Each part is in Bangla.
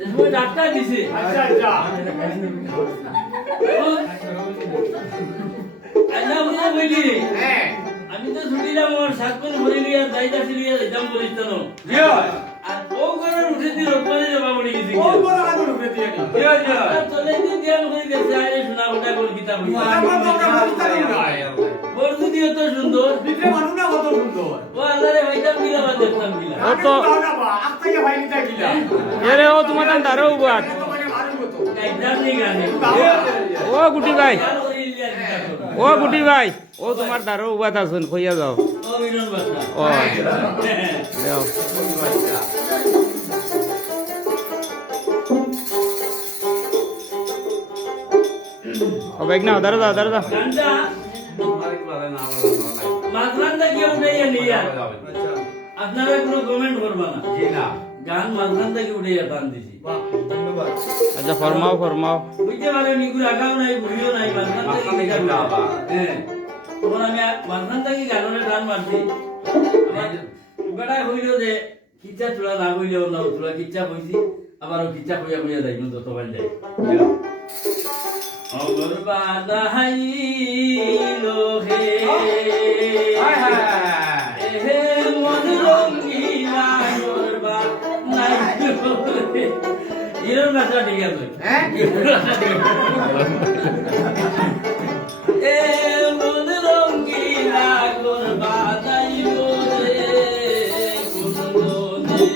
সময় ডাক্তার দিছে আচ্ছা আচ্ছা আইনা বলে বলি হ্যাঁ আমি তো ছুটিলাম আমার সাত করে ভরে লিয়া যাইতাছি লিয়া যাইতাম বলিস তো জি হয় আর ও করে উঠে দিল ওপরে যাবা বলি গেছি ও বড় আগুন উঠে দিয়ে নি জি জি আর চলে দিন ধ্যান করে গেছে আরে শোনা ওটা করে কিতাব আমার তো আমরা বলতে নাই বর্দু দিয়ে তো সুন্দর ভিতরে মানুষ না কত সুন্দর ও আল্লাহ রে ভাইতাম গিলা বা দেখতাম গিলা ও তো আত্মাকে ভাই নিতে গিলা এরে ও তোমার তান দারো বাত তো মানে মারুন কত কাইদার নেই গানে ও গুটি ভাই আর ওই লিয়া কিতাব ও গুটি ভাই ও তোমার দারো বাত আছেন কইয়া যাও ও মিলন বাচ্চা ও যাও ও বাইক না দাঁড়া দাও দাঁড়া দাও গানটা মাঝখানটা কেউ নেই নিয়া আপনারা কোনো কমেন্ট করবা না জি না গান মাঝখান থেকে উঠে গান দিছি ধন্যবাদ আচ্ছা ফরমাও ফরমাও বুঝতে পারে নিগুর আগাও নাই বুঝিও নাই মাঝখান থেকে গান গাওয়া। হ্যাঁ তখন আমি মাঝখান থেকে গানের গান মারছি বেটা হইল যে কিচ্ছা চূড়া না হইলেও না চূড়া কিচ্ছা হইছি আবার ও কিচ্ছা হইয়া হইয়া যাই যতবার যাই অগর বাদা হাইলো হে হায় হায় হে মন রঙ্গিলা গরবা নাই ইরন ভাষা ঠিক আছে হ্যাঁ এ মন রঙ্গিলা গরবা নাই রে কুন্দনে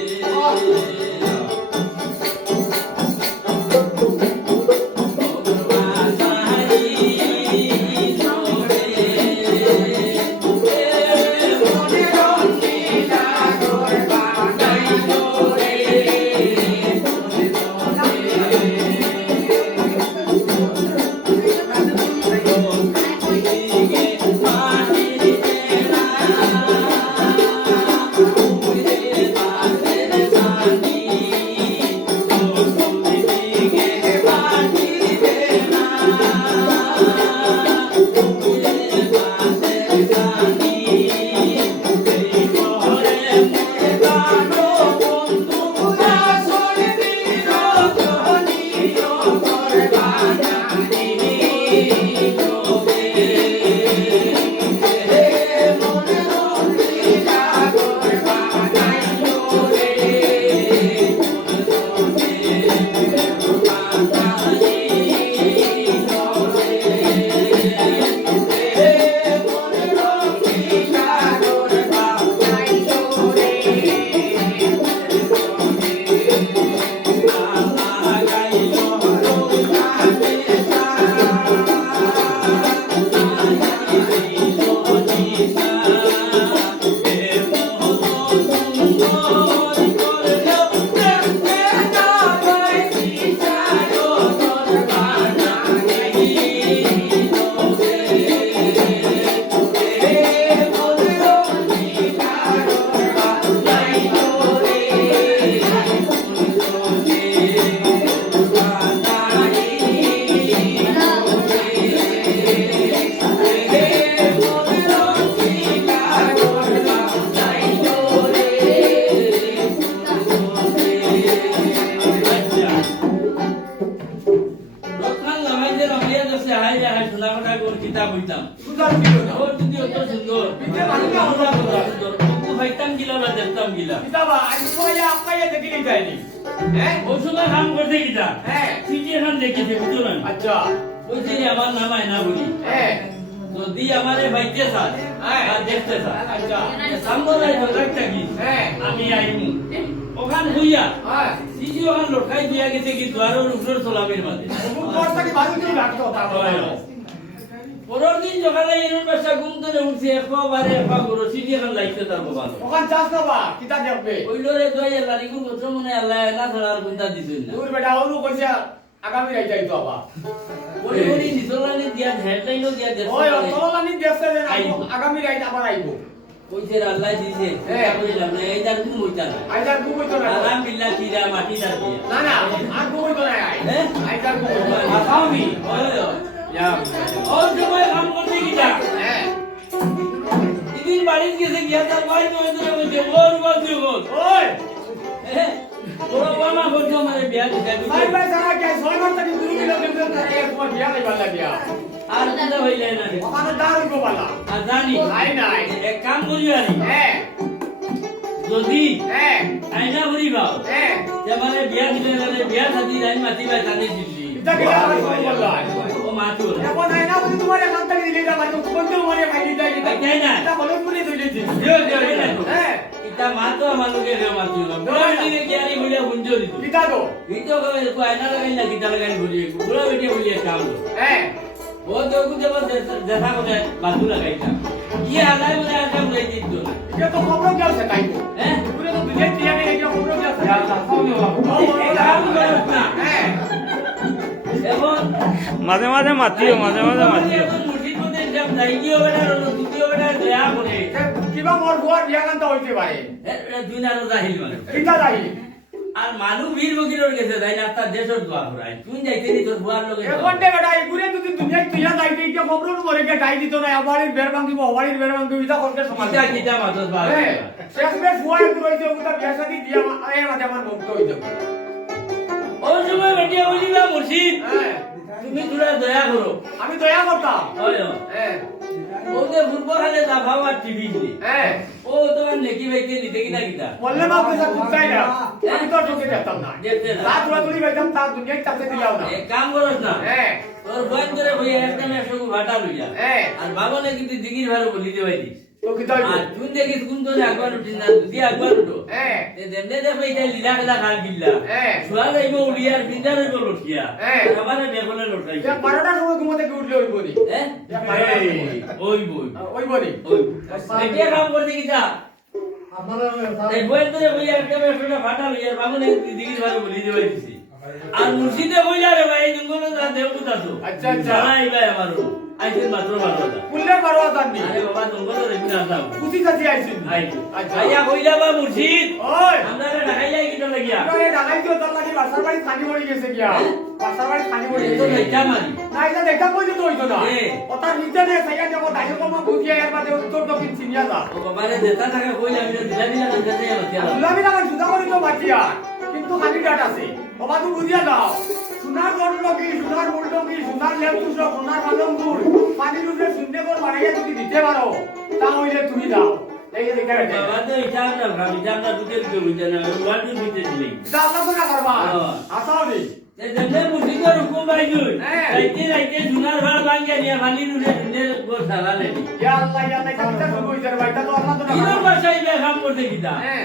কিতাব হইতাম সুন্দর ছিল না ওর যদি অত সুন্দর ভিতরে মানুষ না কত সুন্দর ওকে হইতাম গিলা না দেখতাম গিলা কিতাবা আজ কোয়া আপনাকে দেখি যায়নি হ্যাঁ ওই সময় কাম করতে গিতা হ্যাঁ সিটি এখন দেখেছে বুঝলো না আচ্ছা বলছি আমার নাম আয়না বলি হ্যাঁ যদি আমারে বাইতে স্যার হ্যাঁ। আর দেখতে স্যার আচ্ছা সামনে ভদ্রাকটা কি হ্যাঁ আমি আইমু ওখান হইয়া হ্যাঁ সিজি ওখান লটকাই দিয়া গেছে কি দ্বারের উপর তোলামের মাঝে মুখটা কি বাড়ি দিয়ে রাখতো তারপরে পরের দিন সকালে এর বাসা ঘুম থেকে উঠছে একবারে একবার করে সিজি এখন লাইতে তার বাবা ওখান চাষ না বা কিতা দেখবে ওইলো রে দই লারিগুর গোত্র মনে আল্লাহ না ছাড়া আর কোনটা দিছই না দূর বেটা ওরু কইছে আগামী রাই যাইতো আবার ওই ওই নিচলানি দিয়া হেডলাইনও দিয়া ওই দেখছ তলানি দেখছে যে আইবো। আগামী রাই আবার আইবো কইছে আল্লাহ দিছে হ্যাঁ। কইলাম না এই দার তুমি মইতা না আইজার ঘুমই তো না আলহামদুলিল্লাহ কিরা মাটি দার দিয়া না না আর ঘুমই তো না হ্যাঁ? আইজার ঘুমই তো না আসামি ওই সময় কাম করতে গিয়া হ্যাঁ দিদির বাড়ি গেছে গিয়া তার ভাই তো ওই কইছে ওর বাদ দিও ওই হ্যাঁ বড় বাবা করছো মানে বিয়া দিতে ভাই ভাই সারা কে 6 মাস থেকে 2 কিলো কেমন তারে তোমার বিয়া লাইবার লাগিয়া আর দিতে হইলে না রে আমাদের দারুণ গোবালা আর জানি নাই নাই এক কাম করি আনি হ্যাঁ যদি হ্যাঁ আইনা ভরি পাও হ্যাঁ যে মানে বিয়া দিতে গেলে বিয়া সাথী রাই মাটি বাই টানি দিলি এটা কি আমার গোবালা ও মাটি ওরে এখন নাই না বলি তোমার এখান থেকে দিলে এটা মানে কোনটা মরে খাই দিতে এটা তাই না এটা বলে বলে দিয়েছি জো জো হ্যাঁ ইটা মাতো আমার লোকে রে মাটি হলো বড় দিকে কিয়ারি বলে গুঞ্জো দিত কিটা তো ইতো কই আইনা লাগাই না কিটা লাগাই বলি বুড়া বেটি বলি কাম লো হ্যাঁ ও দেখু দেব দেখা করে বাজু লাগাইতা কি আলাই বলে আজ আমরা দিত না এটা তো খবর যাচ্ছে তাই তো হ্যাঁ পুরো তো দুনিয়া টিয়া নেই এটা খবর যাচ্ছে হ্যাঁ এবং মাঝে মাঝে মাতিও মাঝে মাঝে মাতিও মুর্শিদ মধ্যে যাব দাইকিও বেটা দুটিও বেটা দয়া করে কিবা মোর বুয়ার বিয়া কান্তা হইতে পারে দুই নারো জাহিল মানে কিটা যাই আর মানু বীর বকিরর গেছে তাই না তার দেশর দোয়া করাই তুই যাইতে নি তোর বুয়ার লগে এখন দে বেটা এই পুরে যদি দুনিয়া টিয়া যাইতে এটা খবর মরে কে টাই দিত না আবারির বেরবাং দিব আবারির বেরবাং দিব এটা করতে সমাজ কিটা কিটা মাতস বা হ্যাঁ শেষ মে বুয়ার রইছে ওটা বিয়া শাদি দিয়া আয় মাঝে আমার মুক্ত হইতে ও সময় বেটি বলিবা মুর্শিদ হ্যাঁ তুমি তোরা দয়া করো আমি দয়া করতাম হয় হ্যাঁ ওকে ফুটবল খেলে দাফাও আর টিভি দিলে হ্যাঁ ও তোমার নেকি বাইকে নিতে কিনা কিটা বললে মা পয়সা কুত্তাই না আমি তো ঠকে যেতাম না দেখতে না রাত রাতুরি বাইতাম তার দুনিয়ায় চাপতে দিলাও না এক কাম করস না হ্যাঁ তোর বয়ন করে হইয়া একটা একশো ভাটা লইয়া হ্যাঁ আর বাবানে কিন্তু দিঘির ভালো বলি দেবাই দিস তো কি তাই আর তুই দেখিস কোন তোরে আগবার উঠিস না তুই আগবার উঠো হ্যাঁ দেমনে দেখো এটা লীলা খেলা খাল গিল্লা হ্যাঁ ছুয়া যাইব উড়িয়ার বিন্দার হইব লটকিয়া হ্যাঁ। আমারে বেগলে লটাই এটা 12টার সময় ঘুমো থেকে উঠলে ওই বলি হ্যাঁ ওই বই ওই বলি ওই এটা কাম করতে কিটা এই বইয়ের ধরে বইয়া একটা বেশটা ফাটা লইয়া বাবুনে দিঘির ভালো বলি দেবাই দিছি আর মুর্শিদে বইলা রে ভাই জঙ্গল না দেব কুতাছো আচ্ছা, আচ্ছা। জানাই ভাই আমারও আইছে মাত্র 12টা পুল্লে 12 জাননি আরে বাবা জঙ্গল রে বিনা যাও কুতি কাছে আইছিস আই আচ্ছা আইয়া কইলা বা মুর্শিদ ওই আমরা ঢাকাইলাই কিটা লাগিয়া তোরে ঢাকাই তো তোর লাগি বাসার বাড়ি খানি পড়ে গেছে গিয়া বাসার বাড়ি খানি পড়ে এই তো গেছে লইটা মারি না এটা দেখা কইতো তো হইতো না এ। ওটা নিচে নে সাইয়া যাব দাইও কম বুঝিয়া এর বাদে উত্তর দক্ষিণ চিনিয়া যা ও বাবারে দেতা টাকা কইলা আমি দিলা দিলা কান যেতে বাতিয়া গুলাবি না সুদা করে তো বাঁচিয়া কিন্তু খালি ডাট আছে বাবা তো বুঝিয়া দাও সোনার গড় কি সোনার উল্টো কি সোনার লেবু সব সোনার পালং গুড় পানির উপরে শূন্য করে বানাইয়া যদি দিতে পারো তা হইলে তুমি দাও এই যে দেখা গেছে বাবা তো ইচ্ছা না ভাবি জানা দুতে দিতে বুঝে না ওয়ার্ড দিতে দিলে এটা আল্লাহ তো না করবা হ্যাঁ। আসাও নি এ দেনে মুর্শিদের হুকুম ভাই জুই হ্যাঁ। রাইতে রাইতে জুনার ভাড় ভাঙ্গিয়া নিয়া ফালি নুরে নুরে গো সারা লেনি ইয়া আল্লাহ কাবিটা শুরু হইছে রে ভাইটা তো আল্লাহ তো না কিরম করবা বাসাই বে কাম করতে কিটা হ্যাঁ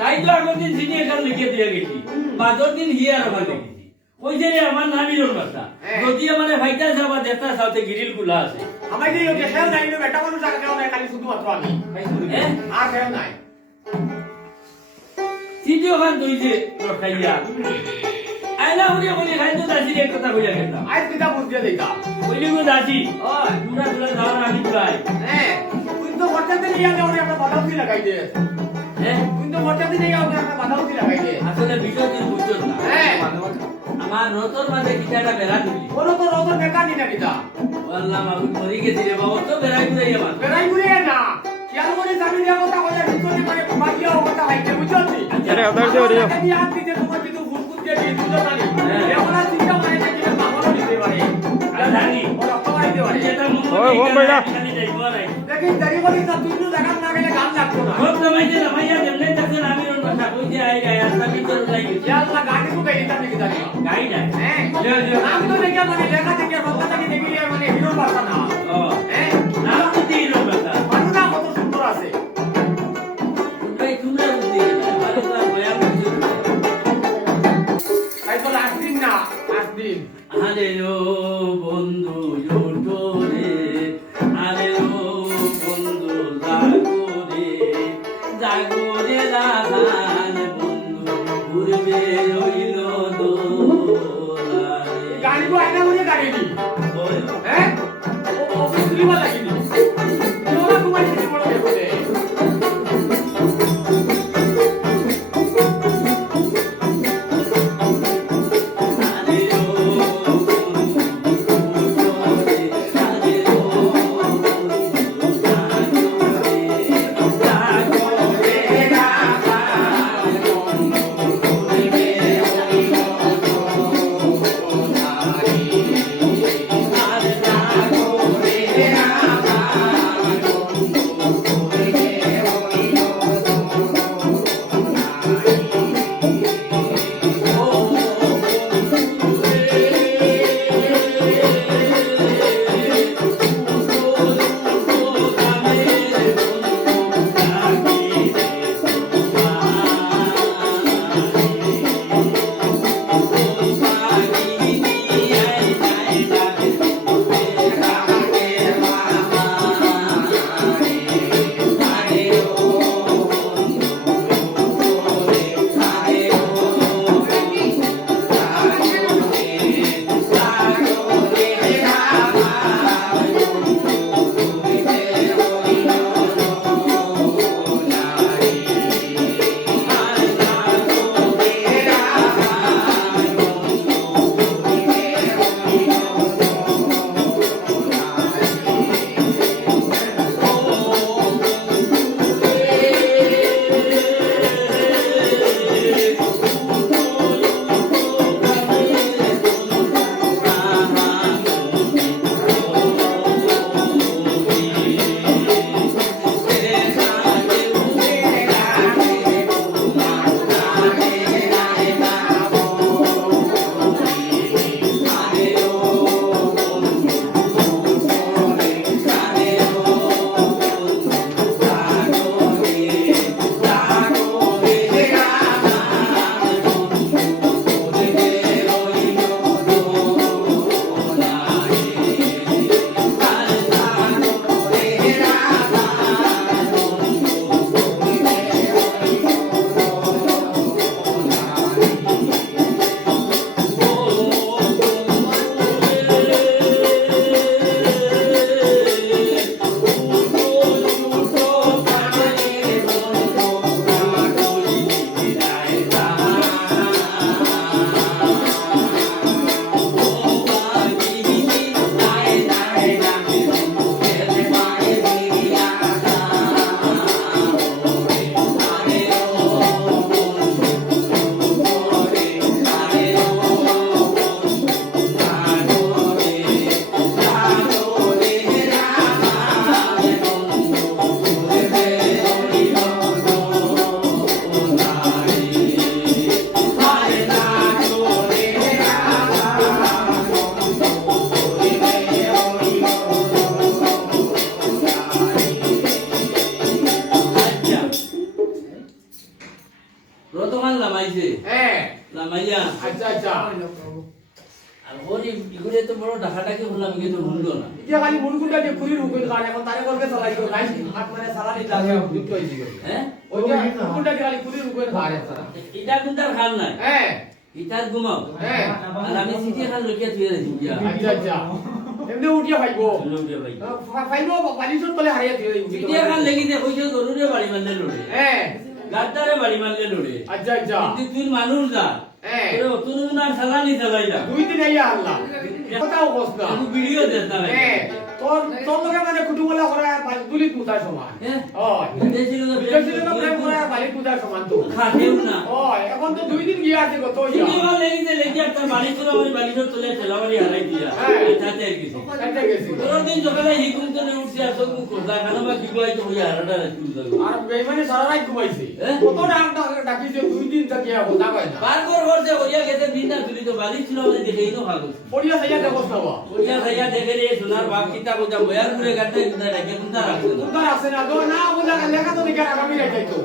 তাই তো আগর দিন সিনি এখন লিখে দিয়ে গেছি বাদর দিন হিয়ার আমার লিখেছি ওই যে রে আমার নামিরর বাসা হ্যাঁ। যদি আমার ভাইটা যাবা দেখতা সাথে গিরিল গুলা আছে আমার কি ওকে খেয়াল নাই রে বেটা মানুষ আর খেয়াল নাই খালি শুধুমাত্র আমি হ্যাঁ আর খেয়াল নাই তৃতীয় খান দইছে রখাইয়া আইনা উড়িয়া বলি খাইতো দাসির এক কথা কইয়া গেলাম আজ কিটা বুঝিয়ে দেইতা বলি গো দাসি ওই তোমরা তোরা যাওয়ার আমি প্রায় হ্যাঁ তুই তো মরতে নিয়ে আলে ওরে একটা বাধা উঠি লাগাই দে হ্যাঁ তুই তো মরতে নিয়ে আলে একটা বাধা উঠি লাগাই দে আসলে বিষয় তুই বুঝছো না হ্যাঁ আমার রতর মাঝে কিটাটা বেড়া তুলি বলো তো রত মেকানি না কিটা বললাম আমি মরি গেছি রে বাবা তো বেড়াই ঘুরে আমার বেড়াই ঘুরে না খেয়াল করে জানি দেওয়া কথা বলে ভিতরে মানে বাকিয়া কথা হইছে বুঝছো নি আরে ওদার যে ওরিও আমি আজ দিতে তোমার কিন্তু ফুসফুস দিয়ে দিয়ে বুঝছো জানি এমন আর চিন্তা মানে যে কিনা মামলা দিতে পারে জানি ওর রক্ত মারিতে পারে যেটা মন ওই, ও বেড়া। খালি যাইবো নাই দেখি দেরি করি না তুই তো দেখা না গেলে গান লাগতো না সব নামাইছে নামাইয়া যেমনে দেখছেন আমি ওর কথা কইতে আই গায় আস্তা ভিতর যাই খেয়াল না গাড়ি তো গাড়ি এটা দেখি জানি গাই না হ্যাঁ জয় জয় আমি তো দেখে মানে লেখা থেকে রক্ত থেকে দেখি মানে হিরো ভাষা না ও হ্যাঁ নাম তো দিই রো কথা মানুষ না কত সুন্দর আছে ভাই তোমরা বুঝি না ভালো তো বয়া বুঝছো তাই তো লাস্ট দিন না লাস্ট দিন আরে ও বন্ধু জোটরে আরে ও বন্ধু জাগরে রাধান বন্ধু ঘুরবে রইল দোলারে গাড়ি কো আইনা করে গাড়ি নি ওই হ্যাঁ ও বিজলি वाला কি নি তোরা তোমার কিছু বড় দেখতে আরে ও বন্ধু আচ্ছা আর ওর ইগুলো তো বড় ডাকাটাকে বললাম কিন্তু ভুললো না ইয়া খালি মুনকুটা যে পুরির হুকুম কার এখন তারে বলকে চালাই তো গাইস হাত মানে সালানি লাগে যুক্ত হই দিও হ্যাঁ ওই যে মুনকুটা খালি পুরির হুকুম কার সারা এটা কিন্তু আর খাল নাই হ্যাঁ ইটার ঘুমাও হ্যাঁ আর আমি সিটি খাল লইয়া তুই রে যুগিয়া আচ্ছা আচ্ছা এমনি উঠিয়া ভাইবো লইয়া ভাই ফাইবো বালিশর তলে হারিয়া দিয়ে উঠি সিটি খাল লাগি যে কইছে গরুরে বাড়ি মারলে লড়ে হ্যাঁ গাদ্দারে বাড়ি মারলে লড়ে আচ্ছা আচ্ছা কিন্তু তুই মানুষ যা হ্যাঁ তোর তুই না চালানি চালাই না দুই দিন আইয়া আল্লাহ কথাও বসনা আমি ভিডিও দেখ না হ্যাঁ তোর তোর লগে মানে কুটুমলা করা দুলি পূজা সমান হ্যাঁ হয় বিদেশি লোক বিদেশি লোক প্রেম করা বালি পূজা সমান তো খাতেও না হয় এখন তো দুই দিন গিয়া আছে কত ইয়া সিটি খাল লাগি যে লেগে একটা বাড়ি তোলা বাড়ি বাড়ির তোলে ঠেলাবাড়ি হারাই দিয়া হ্যাঁ। তাতে আর কিছু এটা গেছি তোর দিন সকালে হিকুম তো উঠছি আর সব কথা খানা বা কি কই তো হইয়া হারাটা রাখি যাবে আর বেইমানে সারা রাত ঘুমাইছে হ্যাঁ? কত ডাকিছে দুই দিন থেকে কথা কয় না বার কর করতে হইয়া গেছে বিনা তুলি তো বাড়ি ছিল আমাদের দেখেই তো ভালো পড়িয়া সাইয়া দেখছ না বা হইয়া ভাইয়া দেখে রে সোনার বাপ কিতা কোজা বয়ার ঘুরে গাতে কিতা রেখে কুন্দা রাখছে না সুন্দর আছে না তো না বলা লেখা তো দেখে আগামী রাত যাইতো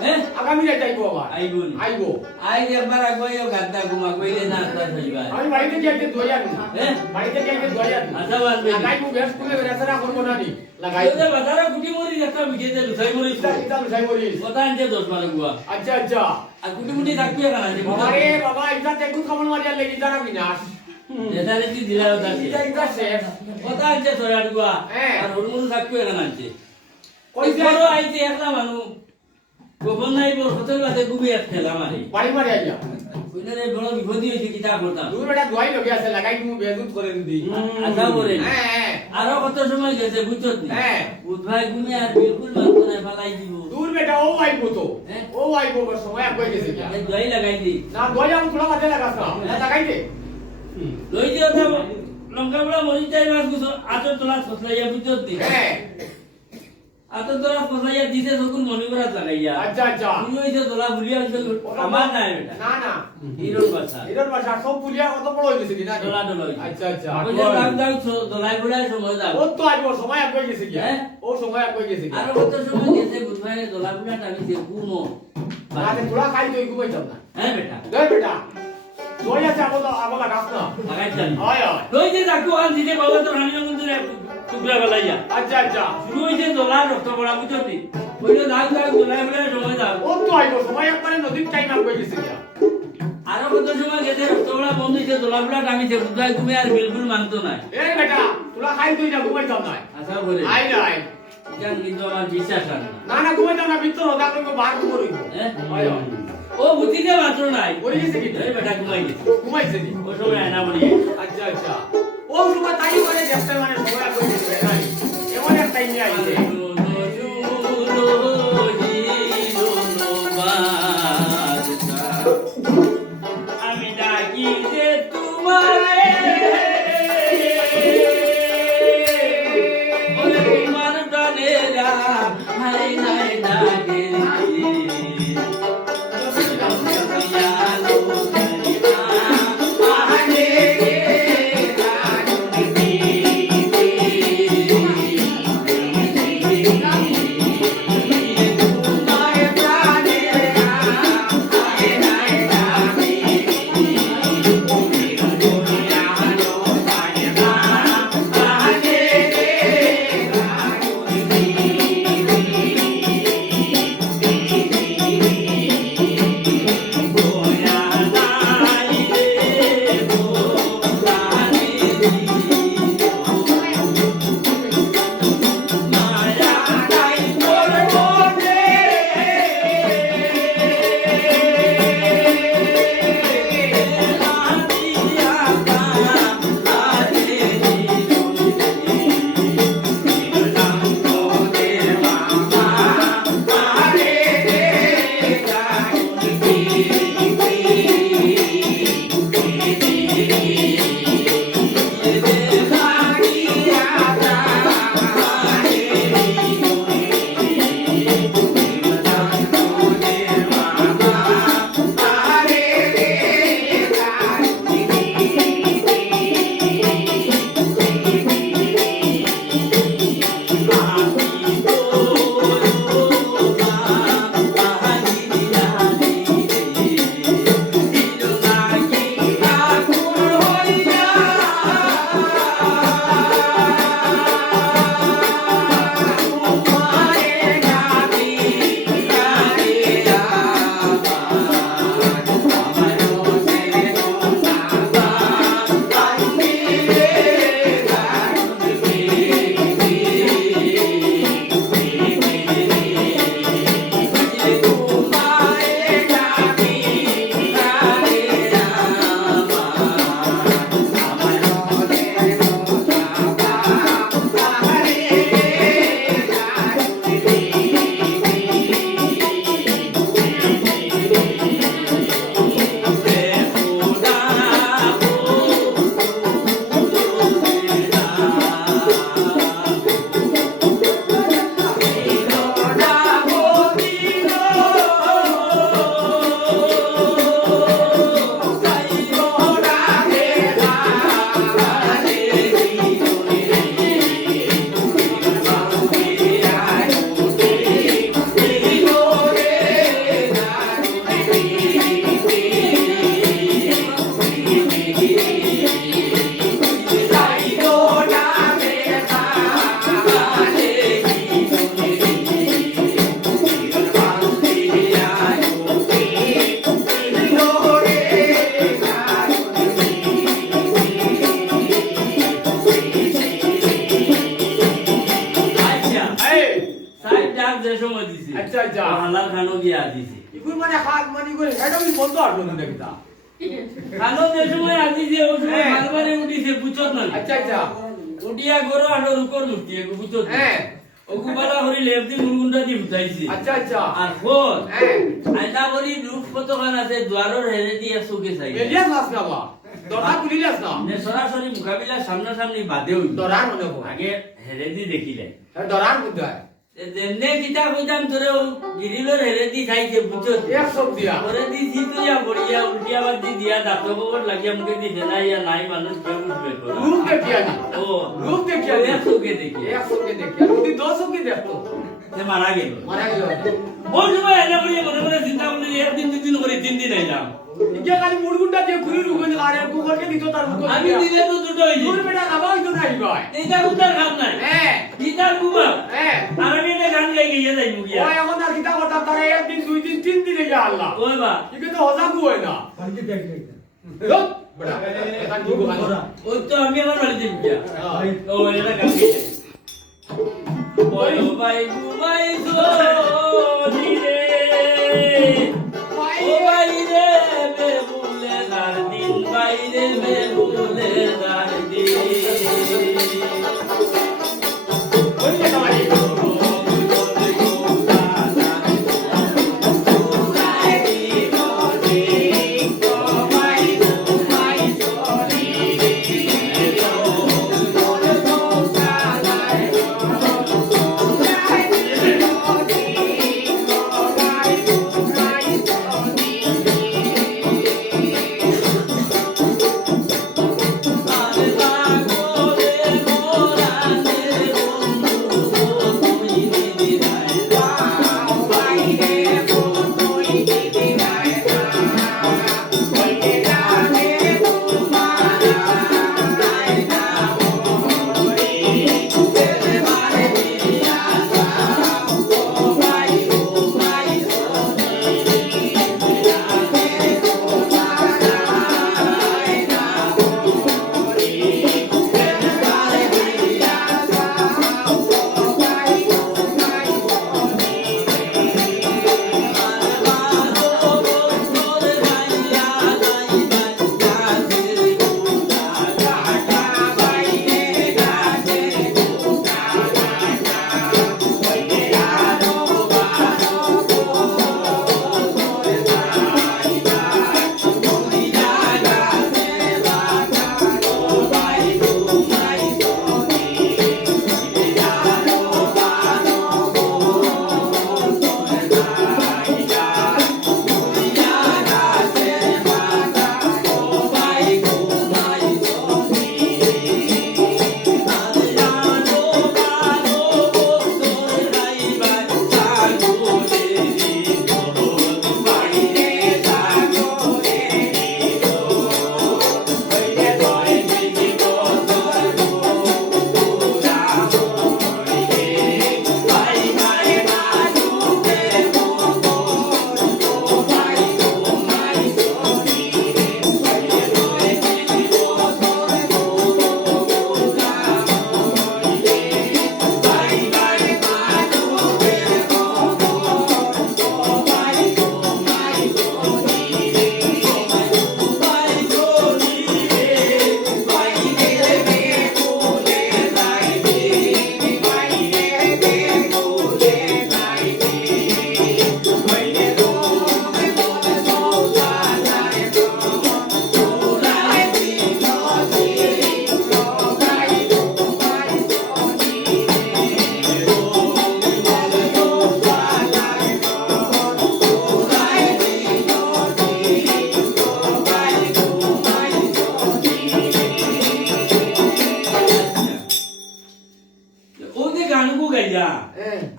হ্যাঁ আগামী রাত যাইবো আবার আইবুন আইবো আই একবার আগুয়াইও গাদ্দা ঘুমা কইলে না তা হইবা আমি বাড়িতে যাইতে দইয়া নি হ্যাঁ বাড়িতে যাইতে দইয়া নি আচ্ছা বানবে লাগাইবো বেশ করে বেরাসরা করবো না নি লাগাই ওই যে বাজারে গুটি মরি একটা বিকেতে লুসাই মরি ইতা ইতা লুসাই মরিস কথা আনছে 10 12 গুয়া আচ্ছা আচ্ছা আর গুটি মুটি থাকবে কেন যে বাবারে বাবা ইতা টেকু খামন মারিয়া লাগি যারা বিনাশ এটারে কি দিলা ওটা ইতা ইতা শেষ কথা আনছে 6 গুয়া হ্যাঁ। আর হরমুন থাকবে কেন আনছে কইছে বড় আইছে একলা মানুষ গোপন নাই বড় হোটেল বাতে গুবি এক খেলা মারি বাড়ি মারি আইয়া কইনারে বড় বিপদই হইছে কিতা করতাম দূর বেটা দোয়াই লগে আছে লাগাই তুমি বেজুত করে দি আশা করে হ্যাঁ হ্যাঁ আরো কত সময় গেছে বুঝছত নি হ্যাঁ। বুধভাই ঘুমে আর বিলকুল মানতো না ফালাই দিব দূর বেটা ও আইবো তো হ্যাঁ। ও আইবো বস সময় কই গেছে কি এই দই লাগাই দি না দোয়াই আমি তোলা মাঝে লাগাস না না লাগাই দে লই দিও তো লঙ্কা বড় মরি যাই মাছ গুছো আতর তোলা ফসলাইয়া বুঝছত নি হ্যাঁ আতর তোলা ফসলাইয়া দিতে সকল মনি করা লাগাইয়া আচ্ছা আচ্ছা তুমি হইছে তোলা ভুলিয়া হইছে আমার নাই বেটা না না হিরোর বাচ্চা এটার ভাষা সব পুলিয়া কত বড় হয়ে গেছে কি না তোলা তোলা আচ্ছা আচ্ছা কইছে দাগ দাগ দলাই বড়াই সময় দাও ও তো আইবো সময় কই গেছে কি হ্যাঁ। ও সময় কই গেছে কি আরো কত সময় গেছে বুধভাই দলা বুড়া টানিছে ঘুমো আরে তোলা খাই তুই ঘুমাই যাব না হ্যাঁ বেটা দে বেটা দই আছে আবো লাগাস না লাগাইছেন হয় হয় লই যে ডাকু আন দিতে বাবা তো রানী মন্দিরে টুকরা বেলাইয়া আচ্ছা আচ্ছা শুরু হইছে দলা রক্ত পড়া বুঝতি কইলো দাগ দাগ দলাই বড়াই সময় দাও ও তো আইবো সময় একবারে নদীর টাইম কই গেছে কি আরো কত সময় গেছে রক্ত পড়া বন্ধ হইছে দলা বুড়া টানিছে বুধভাই ঘুমে আর বিলকুল মানতো না এই বেটা তোলা খাই তুই না ঘুমাই যাব না আশা করে আই নাই কেন কিন্তু আমার বিশ্বাস হয় না না না ঘুমাই যাব না ভিতর ওদা কইব বার ঘুমই হ্যাঁ? হয় হয় ও বুঝিতে মাত্র নাই ওই গেছে কি এই বেটা ঘুমাই গেছে ঘুমাইছে কি ও সময় আয়না বলি আচ্ছা আচ্ছা ও সময় তাই মানে দেখতে মানে সময় কই গেছে নাই এমন একটা টাইম আইছে আমি ডাকি যে তোমারে ওরে তোমার প্রাণেরা হাই নাই ডাকে রে আচ্ছা আচ্ছা হালার খানো গিয়ে আজিছে ইগুই মানে খাক মানে করে এটা কি বন্ধ হলো না কিতা খানো যে সময় আজিছে ওই সময় হ্যাঁ। মালবারে উঠিছে বুঝছত না আচ্ছা আচ্ছা উঠিয়া গরো আলো রুকর মুটি এগু বুঝছত হ্যাঁ ওকুবালা হরি লেফদি মুরগুন্ডা দি উঠাইছে আচ্ছা আচ্ছা আর ফোন হ্যাঁ আইনা বরি রূপ কতখান আছে দুয়ারর হেরে দিয়ে চোখে চাই এলিয়াস লাস না বা দরজা খুলিলাস না নে সরাসরি মুকাবিলা সামনাসামনি বাদে হইল দরার মনে হয় আগে হেরে দি দেখিলে দরার মধ্যে যেমনে কিতা কইতাম তোরে গিরিলোর হেরে দি খাইছে বুঝছো এক সব দিয়া ওরে দি জিতুয়া বড়িয়া উল্টিয়া বাদ দি দিয়া দাঁত ববর লাগিয়া মুখে দি ফেলাইয়া নাই মানুষ কেউ উঠবে করা রূপ দেখিয়া নি ও রূপ দেখিয়া নি এক চোখে দেখি এক সবকে দেখিয়া যদি দশ সবকে দেখতো সে মারা গেল মারা গেল ওই সময় এনে বলিয়া মনে মনে চিন্তা করলি একদিন দুদিন করে 3 দিন আইলাম ইকে খালি মুরগুন্ডা দিয়ে ঘুরি রুগন আর এক কুকুরকে দিত তার মুখ আমি দিলে তো দুটো হইছি দূর বেটা আবার তো নাই ভাই এইটা কুতার খাম নাই হ্যাঁ গীতার কুবা হ্যাঁ আর আমি এটা গান গাই গিয়ে যাই মুগিয়া ওই এখন আর কিতা কথা তারে একদিন দুই দিন তিন দিনে যা আল্লাহ ওই বা ইকে তো হজাকু হয় না ধুত, বেটা এটা কি গো ওই তো আমি আমার বাড়িতে মুগিয়া ও এটা গান গাই যাই ওই ভাই ঘুমাই জোনি রে ও বাইরে বেবুলে দার দিন বাইরে বেবুলে দার দিন ওই যে ভাই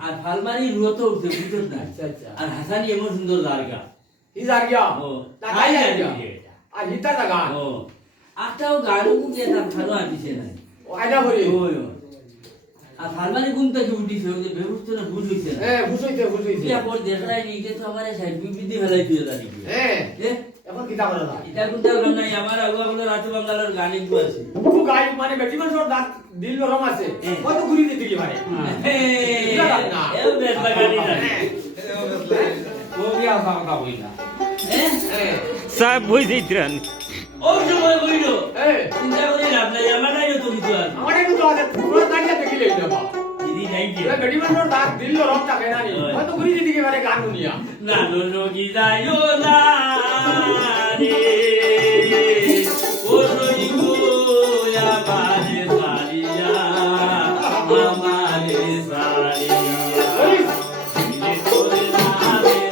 আর ফালমারি রুয়ত উঠছে বুঝছ না আচ্ছা আচ্ছা আর হাসানি এমন সুন্দর জায়গা ই জার গিয়া ও লাগাই যায় গিয়া আর হিতা জায়গা ও আটাও গাড়ু যে তার ভালো আনিছে না ও আইনা ভরি ও আর ফালমারি কোন থেকে উঠিছে ওই যে বেহুস্ত না ভুল হইছে না হ্যাঁ বুঝইতে বুঝইতে ইয়া পর দেখাই নিকে তো আমারে সাইড বিবিদি ফেলাই তুই জানি হ্যাঁ এ এখন কিতা করা যায় এটা কোনটা গান নাই আমার আগুয়া বলে রাতে বাংলার গান একটু আছে তু গাই মানে বেটি মানুষের দাঁত দিল নরম আছে হ্যাঁ। কত ঘুরি দিতে কি পারে এ বেশ লাগানি না তুমি আসা কথা কই না হ্যাঁ সাহেব বই দিতেন ও সময় কইল এই চিন্তা করি লাভ নাই আমার নাই তো কিছু আর আমার একটু তো আছে পুরো দাঁড়িয়ে দেখিলে যাবা দিদি নাই কি এ গড়ি মানুষ ডাক দিল রক থাকে না নি হয়তো ঘুরি দিদিকে মানে গান শুনিয়া না নো কি যাইও না রে ও রই গো আমারে সারিয়া আমারে সারিয়া এই দিলে তোরে না রে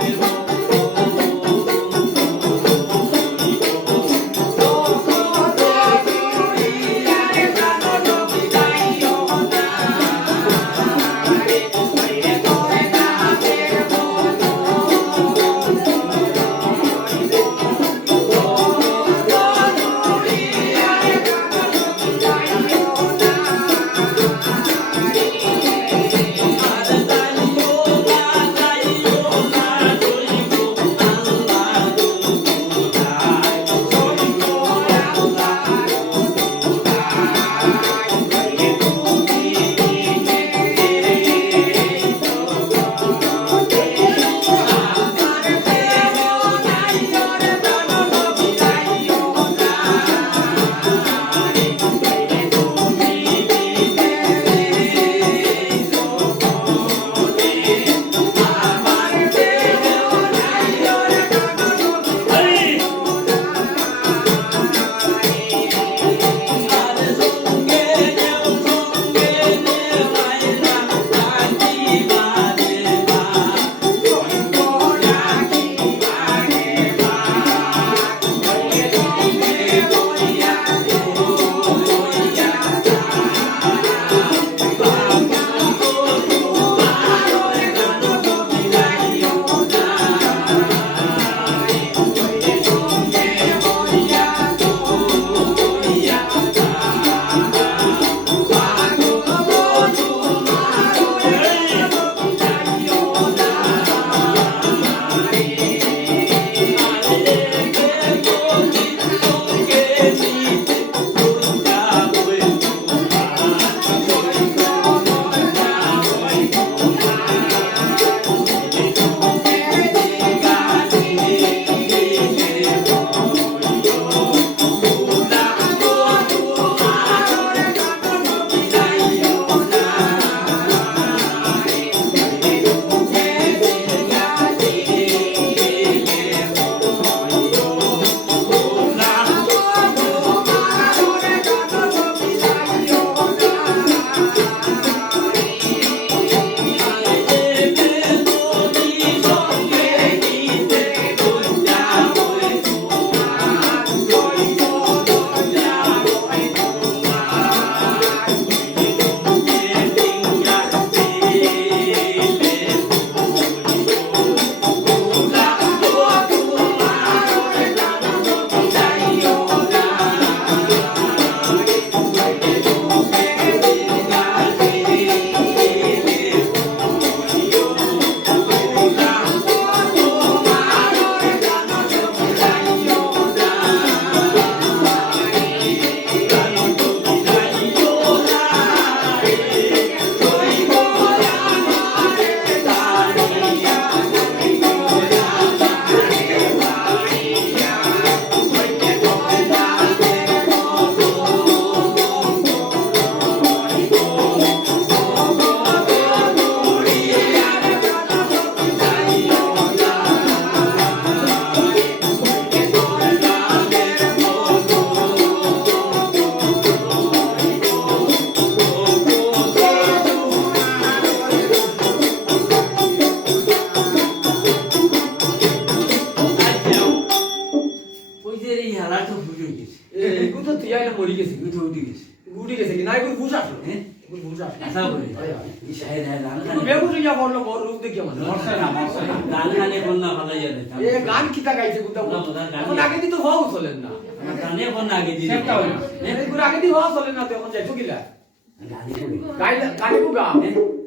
মরি গেছে উঠে উঠে গেছে উঠে গেছে কি না এগুলো বুঝ আসলো হ্যাঁ এগুলো বুঝ আসলো আশা করি এই শাহেদ হ্যাঁ গান একটু বেগুন ইয়া বললো বড় রূপ দেখিয়ে মানে গান গানে বন্যা ভালো জানে এ গান কিতা গাইছে কুতা এখন আগে দিতে হওয়া চলেন না গানে বন্যা আগে দিদি এগুলো আগে দিয়ে হওয়া চলেন না তো এখন যাইতো কিলা গানে করি গানে কুগা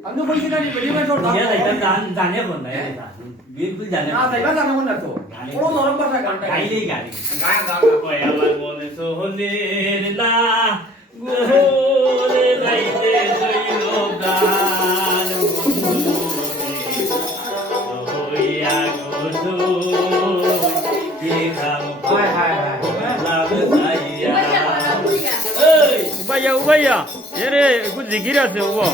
আমি তো বলছি না ভিডিও মেশর ইয়া এটা গান জানে বন্যা এটা বিলকুল জানে না তাইবা জানো না তো কোন নরম ভাষা গানটা গাইলেই গালি গান গান কয় আমার মনে সোহনের লা গোরে রাইতে জইল গান হইয়া গো উবাইয়া এ রে একটু জিগির আছে উবা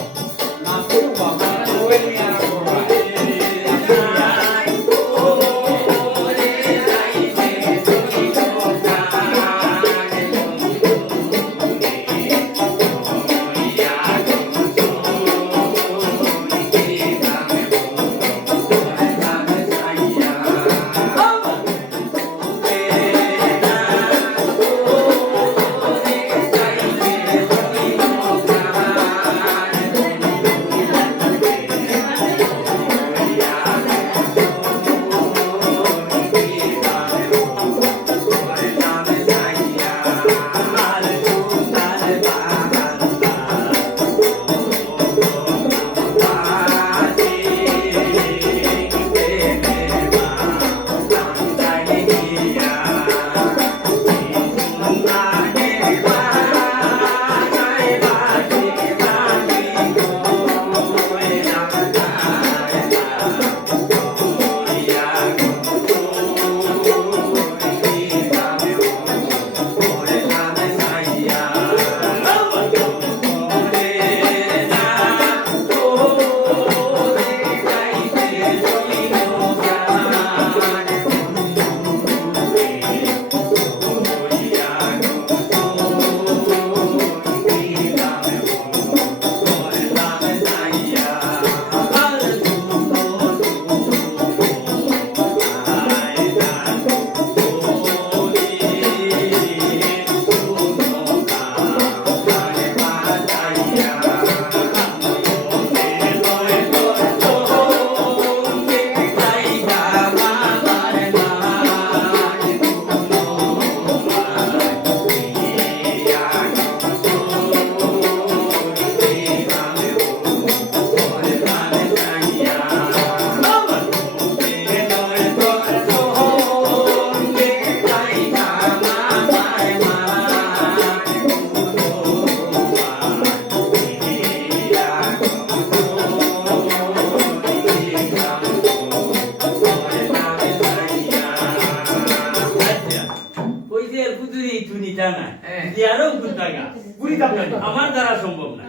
আমার দ্বারা সম্ভব না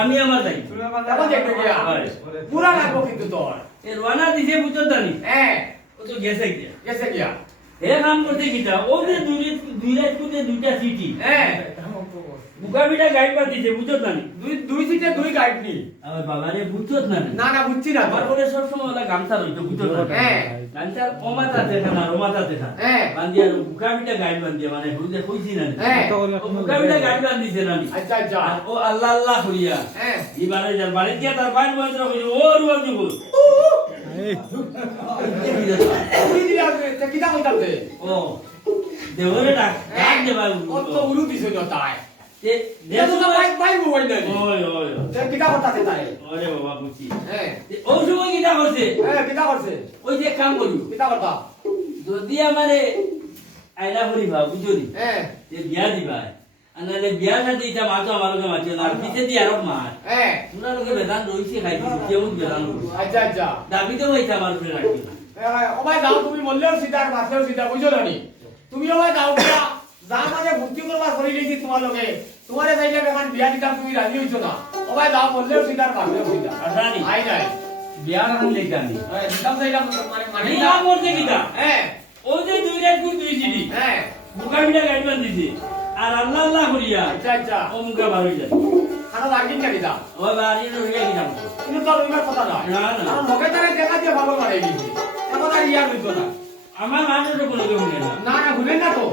আমি আমার দায়িত্ব পুরা লাগবো কিন্তু তোর রানা দিছে বুঝতো জানি ও তো গেছে গিয়া হে কাম করতে গিয়া ও যে দুই রাত কুতে দুইটা সিটি বুকাবিটা গাইড পা দিছে বুঝতো জানি দুই সিটে দুই গাইড নি আমার বাবারে বুঝতো না না বুঝছি না আমার বলে সব সময় ওলা গামছা রইতো বুঝতো না গামছা ওমাতা দেখা না ওমাতা দেখা বান্দি আর বুকাবিটা গাইড বান্দি মানে বুঝতে কইছি না বুকাবিটা গাইড বান্দিছে না আচ্ছা ও আল্লাহ আল্লাহ করিয়া এবারে যার বাড়ি গিয়া তার বাইর বন্ধ কইছে ও রুয়া দিব কিটা কইতাছে ও দেওরে ডাক দেবা ও তো উলু দিছে না তাই তে দেছো না ভাই মোবাইল নাই ওই কিটা করতাছে তাই ওরে বাবা বুঝছি ও সময় কিটা করছে কিটা করছে ওই যে কাম করি কিটা করতা যদি আমারে আইলা করিবা বুঝলি যে বিয়া দিবা আনালে বিয়া না দিতা মাতো আমারকে মাতিও না পিছে দি আরব মার তোমরা লোকে বেদান রইছে খাই কেমন বেদান আচ্ছা দাবি তো হইছে আমার উপরে রাখি না ও ভাই যাও তুমি মরলেও সিধা আর বাঁচলেও সিধা বুঝছো না তুমি ও ভাই যাও যা মানে ভর্তি করবা করে দিয়েছি তোমার লোকে তোমারে চাইলে এখন বিয়া দিতাম তুমি রাজি হইছো না ও ভাই যাও মরলেও সিধা আর বাঁচলেও সিধা আসানি আই নাই বিয়া রাখুন লেখানি দিতাম চাইলাম মানে মানে না মরতে কিটা হ্যাঁ ও যে দুই রাত দুই জিডি বুকাবিটা গাইডলাইন দিছে আর আল্লাহ আল্লাহ করিয়া আচ্ছা ও মুখা বার হই যায় খানা লাগিন না দিতা ও বাড়ি রইয়া গিলাম কিন্তু তো রইবার কথা না না লোকে তারে দেখা দিয়ে ভালো মারে গিয়েছে এখন আর ইয়ার হইতো না আমার মানুষ কোনো কেউ না না ভুলেন না তো